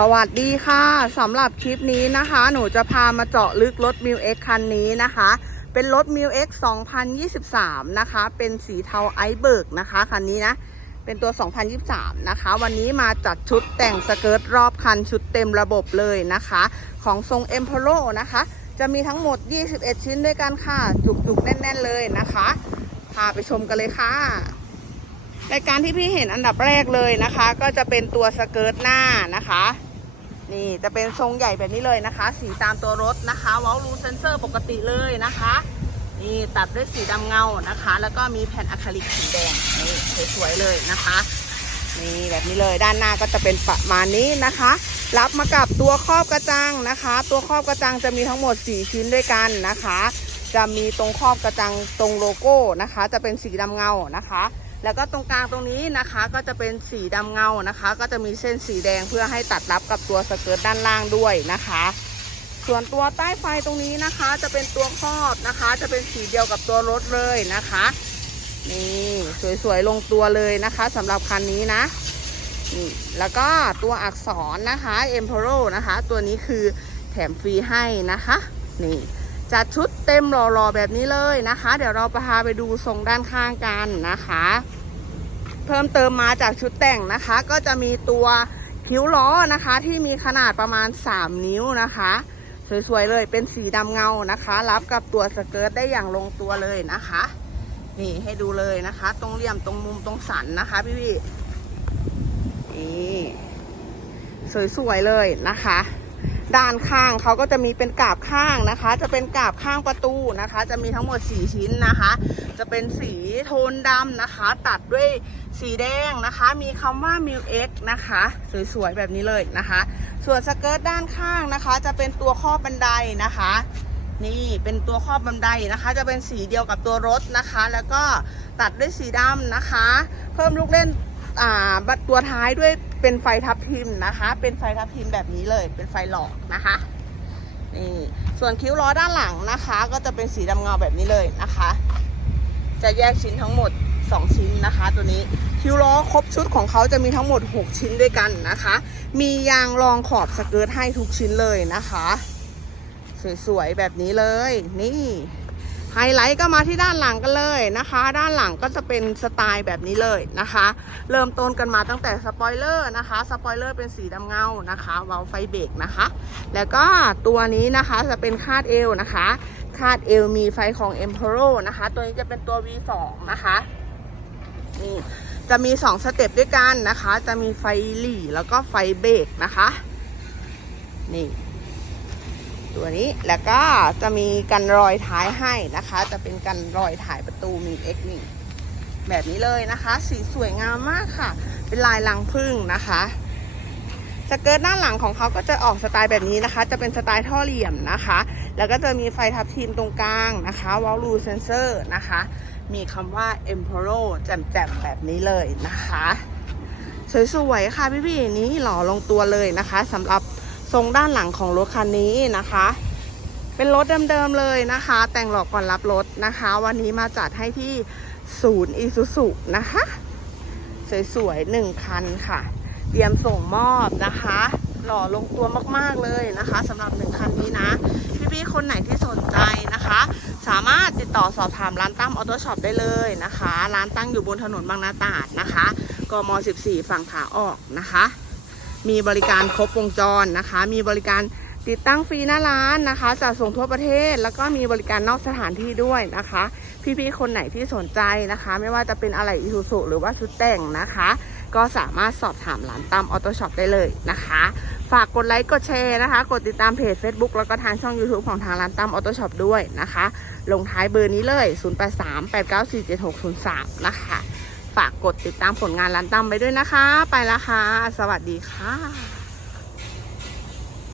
สวัสดีค่ะสำหรับคลิปนี้นะคะ หนูจะพามาเจาะลึกรถ m ิว X คันนี้นะคะ เป็นรถ m ิว X 2023 นะคะ เป็นสีเทาไอเบิร์กนะคะคันนี้นะ เป็นตัว 2023 นะคะ วันนี้มาจัดชุดแต่งสเกิร์ตรอบคันชุดเต็มระบบเลยนะคะ ของทรง e m p o r o นะคะ จะมีทั้งหมด 21 ชิ้นด้วยกันค่ะ จุกๆ แน่น ๆ เลยนะคะ พาไปชมกันเลยค่ะรายการที่พี่เห็นอันดับแรกเลยนะคะ ก็จะเป็นตัวสเกิร์ตหน้านะคะ นี่จะเป็นทรงใหญ่แบบนี้เลยนะคะ สีตามตัวรถนะคะวอลลูเซนเซอร์ปกติเลยนะคะ นี่ตัดด้วยสีดำเงานะคะ แล้วก็มีแผ่นอะคริลิกสีแดงนี่สวยๆเลยนะคะนี่แบบนี้เลยด้านหน้าก็จะเป็นประมาณนี้นะคะ รับมากับตัวครอบกระจังนะคะ ตัวครอบกระจังจะมีทั้งหมด 4 ชิ้นด้วยกันนะคะ จะมีตรงครอบกระจังตรงโลโก้นะคะ จะเป็นสีดำเงานะคะ แล้วก็ตรงกลางตรงนี้นะคะก็จะเป็นสีดำเงานะคะ ก็จะมีเส้นสีแดงเพื่อให้ตัดรับกับตัวสเกิร์ตด้านล่างด้วยนะคะ ส่วนตัวใต้ไฟตรงนี้นะคะ จะเป็นตัวครอบนะคะ จะเป็นสีเดียวกับตัวรถเลยนะคะนี่สวยๆลงตัวเลยนะคะสำหรับคันนี้นะนี่แล้วก็ตัวอักษรนะคะ e m p e r o นะคะ ตัวนี้คือแถมฟรีให้นะคะ นี่จัดชุด เต็มหล่อๆแบบนี้เลยนะคะ เดี๋ยวเราพาไปดูทรงด้านข้างกันนะคะ เพิ่มเติมมาจากชุดแต่งนะคะ ก็จะมีตัวคิ้วล้อนะคะ ที่มีขนาดประมาณ 3 นิ้วนะคะ สวยๆเลยเป็นสีดำเงานะคะ รับกับตัวสเกิร์ตได้อย่างลงตัวเลยนะคะ นี่ให้ดูเลยนะคะ ตรงเหลี่ยมตรงมุมตรงสันนะคะพี่พี่นี่สวยๆเลยนะคะ ด้านข้างเขาก็จะมีเป็นกาบข้างนะคะ จะเป็นกาบข้างประตูนะคะ จะมีทั้งหมด 4 ชิ้นนะคะ จะเป็นสีโทนดำนะคะ ตัดด้วยสีแดงนะคะ มีคำว่า m i l X นะคะ สวยๆ แบบนี้เลยนะคะ ส่วนสเกิร์ตด้านข้างนะคะ จะเป็นตัวครอบบันไดนะคะ นี่เป็นตัวครอบบันไดนะคะ จะเป็นสีเดียวกับตัวรถนะคะ แล้วก็ตัดด้วยสีดำนะคะ เพิ่มลูกเล่น อ่าบัดตัวท้ายด้วยเป็นไฟทับทิมนะคะ เป็นไฟทับทิมแบบนี้เลย เป็นไฟหลอกนะคะนี่ส่วนคิ้วล้อด้านหลังนะคะ ก็จะเป็นสีดำเงาแบบนี้เลยนะคะ จะแยกชิ้นทั้งหมด 2 ชิ้นนะคะ ตัวนี้คิ้วล้อครบชุดของเขาจะมีทั้งหมด 6 ชิ้นด้วยกันนะคะ มียางรองขอบสเกิร์ตให้ทุกชิ้นเลยนะคะ สวยๆแบบนี้เลยนี่ ไฮไลท์ก็มาที่ด้านหลังกันเลยนะคะ ด้านหลังก็จะเป็นสไตล์แบบนี้เลยนะคะ เริ่มต้นกันมาตั้งแต่สปอยเลอร์นะคะสปอยเลอร์เป็นสีดำเงานะคะวาลวไฟเบรกนะคะ แล้วก็ตัวนี้นะคะจะเป็นคาดเอวนะคะ คาดเอวมีไฟของ e m p e r o นะคะ ตัวนี้จะเป็นตัว V2 นะคะนี่จะมี 2 สเต็ปด้วยกันนะคะ จะมีไฟหลีแล้วก็ไฟเบรกนะคะ นี่ ตัวนี้แล้วก็จะมีกันรอยท้ายให้นะคะ จะเป็นกันรอยถ่ายประตูมี X นี่แบบนี้เลยนะคะ สีสวยงามมากค่ะ เป็นลายลังพึ่งนะคะสเกิร์ตด้านหลังของเขาก็จะออกสไตล์แบบนี้นะคะ จะเป็นสไตล์ท่อเหลี่ยมนะคะ แล้วก็จะมีไฟทับทิมตรงกลางนะคะวอลลูเซนเซอร์นะคะ มีคำว่า e m p e r o แจ่มๆแบบนี้เลยนะคะ สวยๆค่ะพี่ๆนี้หล่อลงตัวเลยนะคะสำหรับ ทรงด้านหลังของรถคันนี้นะคะ เป็นรถเดิมๆเลยนะคะ แต่งหลอกก่อนรับรถนะคะ วันนี้มาจัดให้ที่ศูนย์อีซูซุนะคะ สวยๆหนึ่งคันค่ะ เตรียมส่งมอบนะคะ หล่อลงตัวมากๆเลยนะคะสำหรับหนึ่งคันนี้นะพี่ๆคนไหนที่สนใจนะคะ สามารถติดต่อสอบถามร้านตั้มออโต้ช็อปได้เลยนะคะ ร้านตั้งอยู่บนถนนบางนาตราดนะคะกม 14 ฝั่งขาออกนะคะ มีบริการครบวงจรนะคะ มีบริการติดตั้งฟรีหน้าร้านนะคะจัดส่งทั่วประเทศ แล้วก็มีบริการนอกสถานที่ด้วยนะคะ พี่ๆคนไหนที่สนใจนะคะ ไม่ว่าจะเป็นอะไรอิซูซุหรือว่าชุดแต่งนะคะ ก็สามารถสอบถามร้านตั้มออโต้ช็อปได้เลยนะคะ ฝากกดไลค์กดแชร์นะคะ กดติดตามเพจ Facebook แล้วก็ทางช่อง YouTube ของทางร้านตั้มออโต้ช็อปด้วยนะคะ ลงท้ายเบอร์นี้เลย 0838947603 นะคะ ฝากกดติดตามผลงานร้านตั้มไปด้วยนะคะ ไปละค่ะ สวัสดีค่ะ